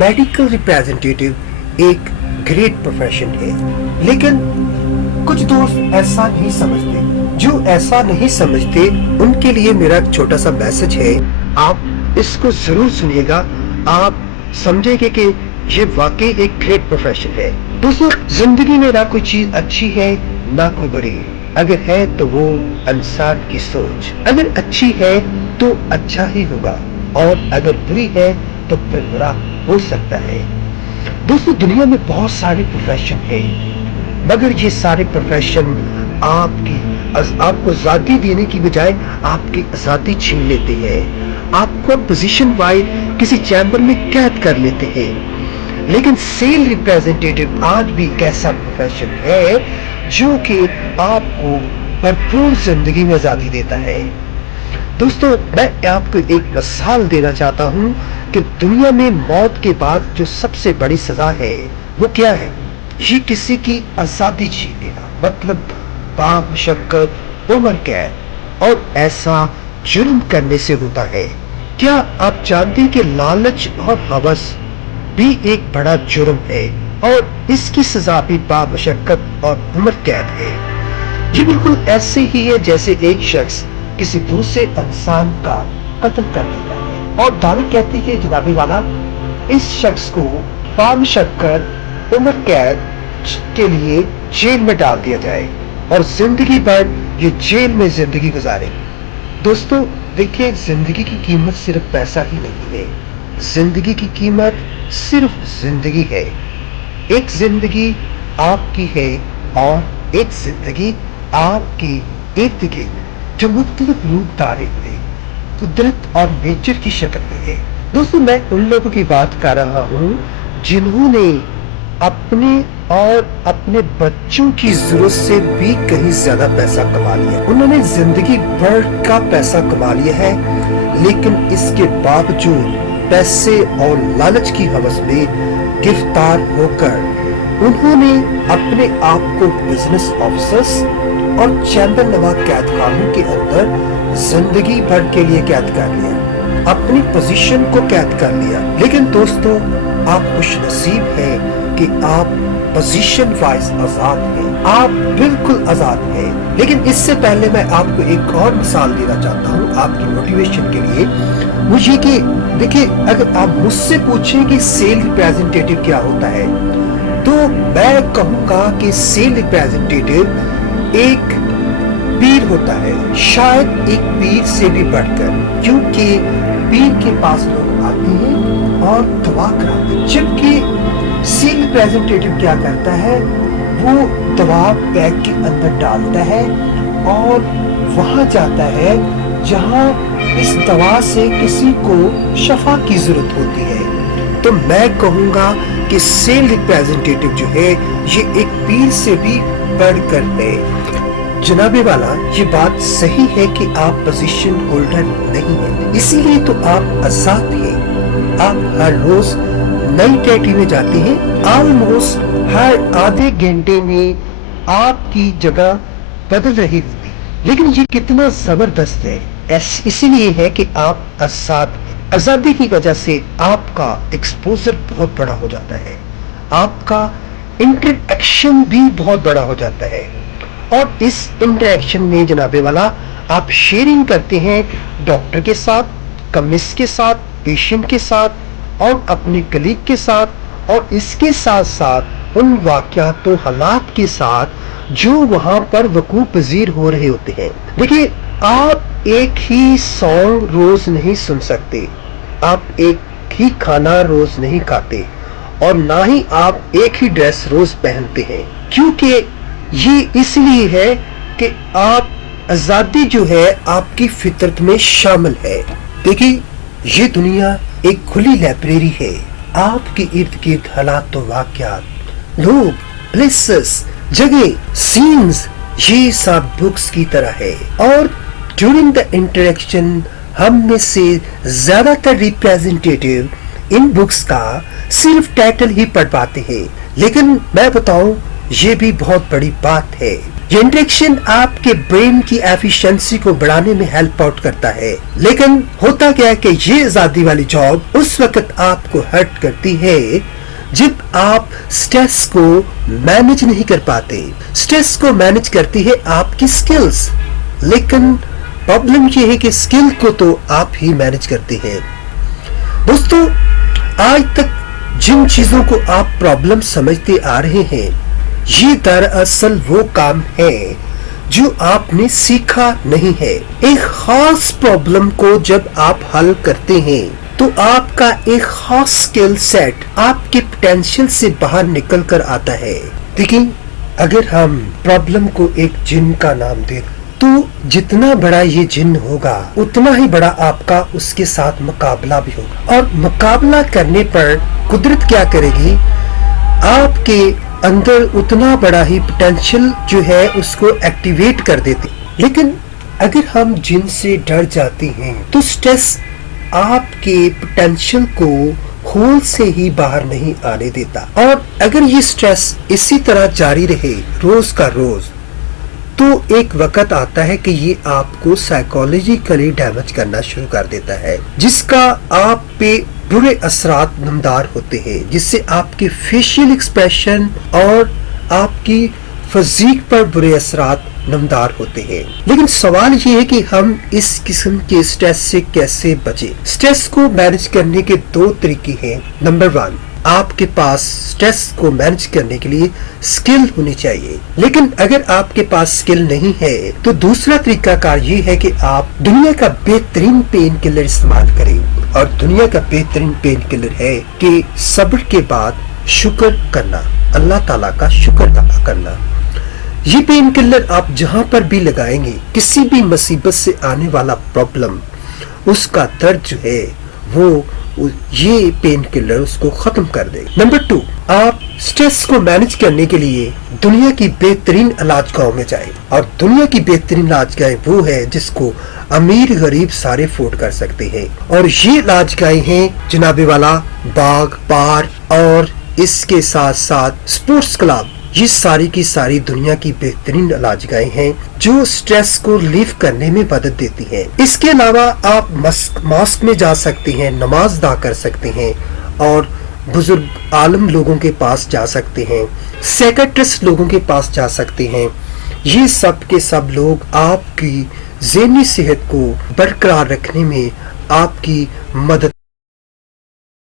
Medical representative एक great profession है, लेकिन कुछ दोस्त ऐसा नहीं समझते। जो ऐसा नहीं समझते उनके लिए मेरा एक छोटा सा मैसेज है, आप इसको जरूर सुनिएगा। आप समझेंगे कि ये वाकई एक ग्रेट प्रोफेशन है। दोस्तों, जिंदगी में ना कोई चीज अच्छी है ना कोई बुरी, अगर है तो वो इंसान की सोच। अगर अच्छी है तो अच्छा ही होगा, और अगर बुरी है तो फिर बुरा हो सकता है। दोस्तों, दुनिया में बहुत सारे प्रोफेशन है, मगर ये सारे प्रोफेशन आपको आजादी देने की बजाय आपकी आजादी छीन लेते हैं। आपको पोजीशन वाइज किसी चैम्बर में कैद कर लेते हैं। लेकिन सेल रिप्रेजेंटेटिव आज भी एक ऐसा प्रोफेशन है जो कि आपको भरपूर जिंदगी में आजादी देता है। दोस्तों, मैं आपको एक मिसाल देना चाहता हूं कि दुनिया में मौत के बाद जो सबसे बड़ी सजा है वो क्या है? ये किसी की आजादी छीन लेना, मतलब बामशक्कत उम्र कैद, और ऐसा जुर्म करने से होता है। क्या आप जानते हैं कि लालच और हवस भी एक बड़ा जुर्म है, और इसकी सजा भी बामशक्कत और उम्र कैद है। ये बिल्कुल ऐसे ही है जैसे एक शख्स किसी दूसरे इंसान का कत्ल कर देता है, और अदालत कहती है जनाबी वाला, इस शख्स को बामशक्कत उम्र कैद के लिए जेल में डाल दिया जाए और जिंदगी भर ये जेल में जिंदगी गुजारे। दोस्तों, देखिए, जिंदगी की कीमत सिर्फ पैसा ही नहीं है, जिंदगी की कीमत सिर्फ जिंदगी है। एक जिंदगी आपकी है और एक जिंदगी आपके इर्द गिर्द जो मुख्तलिफ रूप धारे हुए कुदरत और नेचर की शक्ल में है। दोस्तों, मैं उन लोगों की बात कर रहा हूँ जिन्होंने अपने और अपने बच्चों की जरूरत से भी कहीं ज्यादा पैसा कमा लिया। उन्होंने जिंदगी भर का पैसा कमा लिया है, लेकिन इसके बावजूद पैसे और लालच की हवस में गिरफ्तार होकर उन्होंने अपने आप को बिजनेस ऑफिसर्स और चैम्बर नुमा कैदखानों के अंदर जिंदगी भर के लिए कैद कर लिया, अपनी पोजीशन को कैद कर लिया। लेकिन दोस्तों, आप खुशनसीब हैं कि आप पोजीशन वाइज आजाद हैं, आप बिल्कुल आजाद हैं। लेकिन इससे पहले मैं आपको एक और मिसाल देना चाहता हूँ आपकी मोटिवेशन के लिए। मुझे कि देखिए, अगर आप मुझसे पूछें कि सेल रिप्रेजेंटेटिव क्या होता है, तो मैं कहूँगा कि सेल रिप्रेजेंटेटिव एक पीर होता है, शायद एक पीर से भी बढ़कर, क्योंकि पीर के पास लोग आते हैं और दुआ कराते हैं, जबकि सेल रिप्रेजेंटेटिव क्या करता है, वो दवा बैग के अंदर डालता है और वहां जाता है जहां इस दवा से किसी को शफा की जरूरत होती है। तो मैं कहूँगा कि सेल रिप्रेजेंटेटिव जो है ये एक पीर से भी बढ़कर है। जनाबे वाला, ये बात सही है कि आप पोजीशन होल्डर नहीं है, इसीलिए तो आप आजाद हैं। आप हर रोज नई टेरिटरी में जाते हैं, ऑलमोस्ट हर आधे घंटे में आपकी जगह बदल रही होती, लेकिन ये कितना जबरदस्त है, इसीलिए है कि आप आजाद हैं। आजादी की वजह से आपका एक्सपोजर बहुत बड़ा हो जाता है, आपका इंटरेक्शन भी बहुत बड़ा हो जाता है, और इस इंटरेक्शन में जनाबे वाला आप शेयरिंग करते हैं डॉक्टर के साथ, कमिस्ट के साथ, पेशेंट के साथ और अपने कलीग के साथ, और इसके साथ साथ उन वाक़यात और हालात के साथ जो वहां पर वकूअ पजीर हो रहे होते हैं। देखिए, आप एक ही सॉन्ग रोज नहीं सुन सकते, आप एक ही खाना रोज नहीं खाते, और ना ही आप एक ही ड्रेस रोज पहनते हैं, क्योंकि ये इसलिए है कि आप आजादी जो है आपकी फितरत में शामिल है। देखिए, ये दुनिया एक खुली लाइब्रेरी है, आपके इर्द गिर्द हालात तो वाक़यात, लोग, प्लेसेस, जगह, सीन्स, ये सब बुक्स की तरह है, और ड्यूरिंग द इंटरेक्शन हम में से ज्यादातर रिप्रेजेंटेटिव इन बुक्स का सिर्फ टाइटल ही पढ़ पाते हैं। लेकिन मैं बताऊं, ये भी बहुत बड़ी बात है ये इंटरेक्शन आपके ब्रेन की एफिशिएंसी को बढ़ाने में हेल्प आउट करता है। लेकिन होता क्या है कि ये आजादी वाली जॉब उस वक्त आपको हर्ट करती है जब आप स्ट्रेस को मैनेज नहीं कर पाते। स्ट्रेस को मैनेज करती है आपकी स्किल्स, लेकिन प्रॉब्लम ये है कि स्किल को तो आप ही मैनेज करते हैं। दोस्तों, आज तक जिन चीजों को आप प्रॉब्लम समझते आ रहे हैं, ये दरअसल वो काम है जो आपने सीखा नहीं है। एक खास प्रॉब्लम को जब आप हल करते हैं तो आपका एक खास स्किल सेट आपके पोटेंशियल से बाहर निकल कर आता है। देखिए, अगर हम प्रॉब्लम को एक जिन का नाम दें तो जितना बड़ा ये जिन होगा उतना ही बड़ा आपका उसके साथ मुकाबला भी होगा, और मुकाबला करने पर कुदरत क्या करेगी, आपके अंदर उतना बड़ा ही पोटेंशियल जो है उसको एक्टिवेट कर देती। लेकिन अगर हम जिन से डर जाते हैं तो स्ट्रेस आपके पोटेंशियल को होल से ही बाहर नहीं आने देता, और अगर ये स्ट्रेस इसी तरह जारी रहे रोज का रोज, तो एक वक्त आता है कि ये आपको साइकोलॉजिकली डैमेज करना शुरू कर देता है, जिसका आप पे बुरे असरात नमदार होते हैं, जिससे आपके फेशियल एक्सप्रेशन और आपकी फिजिक पर बुरे असरात नमदार होते हैं। लेकिन सवाल ये है कि हम इस किस्म के स्ट्रेस से कैसे बचें। स्ट्रेस को मैनेज करने के दो तरीके हैं। नंबर 1, आपके पास स्ट्रेस को मैनेज करने के लिए स्किल होनी चाहिए। लेकिन अगर आपके पास स्किल नहीं है तो दूसरा तरीका कार ये है कि आप दुनिया का बेहतरीन पेन किलर इस्तेमाल करें, और दुनिया का बेहतरीन पेन किलर है कि सब्र के बाद शुक्र करना, अल्लाह ताला का शुक्र अदा करना। ये पेन किलर आप जहां पर भी लगाएंगे, किसी भी मुसीबत से आने वाला प्रॉब्लम, उसका दर्द जो है वो ये पेन किलर उसको खत्म कर दे। नंबर 2, आप स्ट्रेस को मैनेज करने के लिए दुनिया की बेहतरीन इलाज गाहों में जाएं, और दुनिया की बेहतरीन इलाज गाहें वो है जिसको अमीर गरीब सारे अफोर्ड कर सकते हैं, और ये इलाज गाहें हैं जनाबे वाला बाग, पार्क और इसके साथ साथ स्पोर्ट्स क्लब। ये सारी की सारी दुनिया की बेहतरीन इलाज गाहें हैं जो स्ट्रेस को रिलीफ करने में मदद देती हैं। इसके अलावा आप मॉस्क में जा सकते हैं, नमाज अदा कर सकते हैं, और बुजुर्ग आलम लोगों के पास जा सकते हैं, साइकियाट्रिस्ट लोगों के पास जा सकते हैं। ये सब के सब लोग आपकी ज़हनी सेहत को बरकरार रखने में आपकी मदद